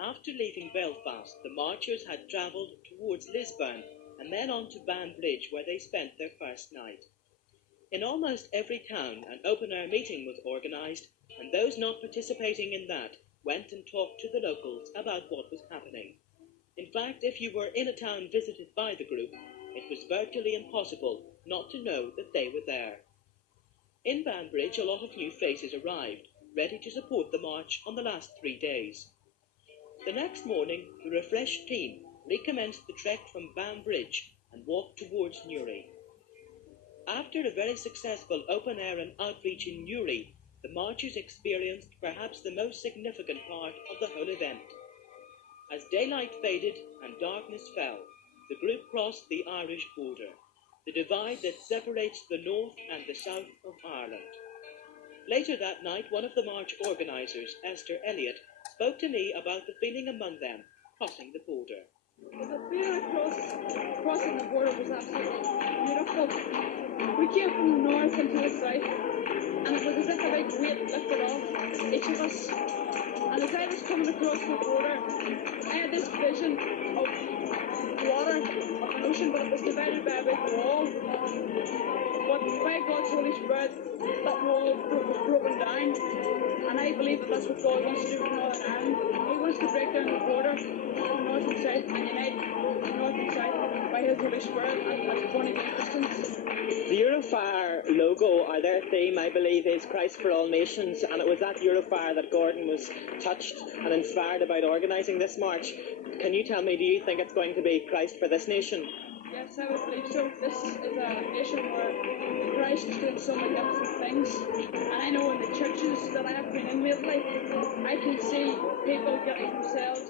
After leaving Belfast, the marchers had travelled towards Lisburn and then on to Banbridge, where they spent their first night. In almost every town, an open-air meeting was organised, and those not participating in that went and talked to the locals about what was happening. In fact, if you were in a town visited by the group, it was virtually impossible not to know that they were there. In Banbridge, a lot of new faces arrived, ready to support the march on the last 3 days. The next morning, the refreshed team recommenced the trek from Banbridge and walked towards Newry. After a very successful open-air and outreach in Newry, the marchers experienced perhaps the most significant part of the whole event. As daylight faded and darkness fell, the group crossed the Irish border, the divide that separates the north and the south of Ireland. Later that night, one of the march organisers, Esther spoke to me about the feeling among them crossing the border. The feeling crossing the border was absolutely beautiful. We came from the north into the south, and it was as if a big weight lifted off each of us. And as I was coming across the border, I had this vision of water, of an ocean, but it was divided by a big wall. But by God's Holy Spirit, that wall was broken down, and I believe that that's what God wants to do with Northern Ireland. He wants to break down the border from north and south and unite north and south by His Holy Spirit as born again Christians. The Eurofire logo, or their theme, I believe, is Christ for all nations, and it was at Eurofire that Gordon was touched and inspired about organising this march. Can you tell me, do you think it's going to be Christ for this nation? Yes, I would believe so. This is a nation where Christ is doing so many different things, and I know in the churches that I have been in lately, I can see people getting themselves